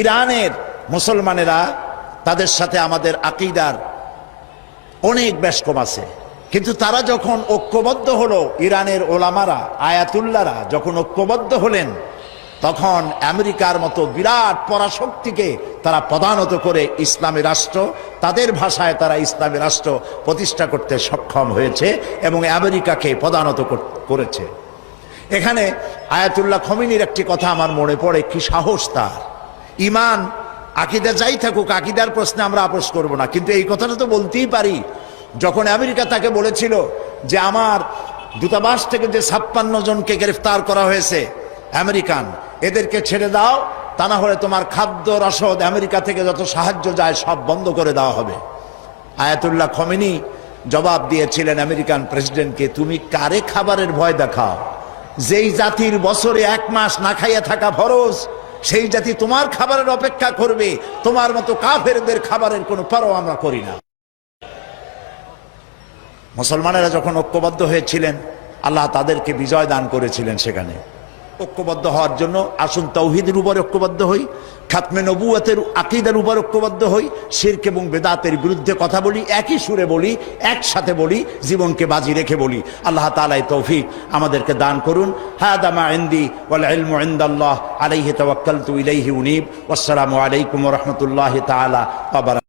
ইরানের মুসলমানেরা, তাদের সাথে আমাদের আকীদার অনেক বেশকম আছে, কিন্তু তারা যখন ঐক্যবদ্ধ হলো, ইরানের ওলামারা, আয়াতুল্লাহরা যখন ঐক্যবদ্ধ হলেন, তখন আমেরিকার মতো বিরাট পরাশক্তিকে তারা পদানত করে ইসলামী রাষ্ট্র, তাদের ভাষায় তারা ইসলামী রাষ্ট্র প্রতিষ্ঠা করতে সক্ষম হয়েছে এবং আমেরিকাকে পদানত করেছে। এখানে আয়াতুল্লাহ খমিনীর একটি কথা আমার মনে পড়ে, কি সাহস তার! ইমান আকীদা যাই থাকুক, আকীদার প্রশ্নে আমরা আপোস করব না, কিন্তু এই কথাটা তো বলতেই পারি। যখন আমেরিকা তাকে বলেছিল যে আমার দূতাবাস থেকে যে 56 জনকে গ্রেফতার করা হয়েছে আমেরিকান, এদেরকে ছেড়ে দাও, তা না হলে তোমার খাদ্য রসদ আমেরিকা থেকে যত সাহায্য যায় সব বন্ধ করে দেওয়া হবে। আয়াতুল্লাহ খমেনি জবাব দিয়েছিলেন আমেরিকান প্রেসিডেন্টকে, তুমি কারে খাবারের ভয় দেখাও? যেই জাতির বছরে 1 মাস না খাইয়া থাকা ফরজ, সেই জাতি তোমার খাবারের অপেক্ষা করবে? তোমার মতো কাফেরদের খাবারের কোনো পরোয়া আমরা করি না। মুসলমানেরা যখন ঐক্যবদ্ধ হয়েছিলেন, আল্লাহ তাদেরকে বিজয় দান করেছিলেন। সেখানে ঐক্যবদ্ধ হওয়ার জন্য আসুন তাওহীদের উপর ঐক্যবদ্ধ হই, খাতমে নবুয়তের আকীদার উপর ঐক্যবদ্ধ হই, শিরক এবং বেদাতের বিরুদ্ধে কথা বলি, একই সুরে বলি, একসাথে বলি, জীবনকে বাজি রেখে বলি। আল্লাহ তাআলা এই তৌফিক আমাদেরকে দান করুন। হাদা মা ইনদি ওয়াল ইলমু ইনদাল্লাহ আলাইহি তাওয়াক্কালতু ইলাইহি উনীব। ওয়াসসালামু আলাইকুম ওয়া রাহমাতুল্লাহি তাআলা ওয়া বারাকাতুহু।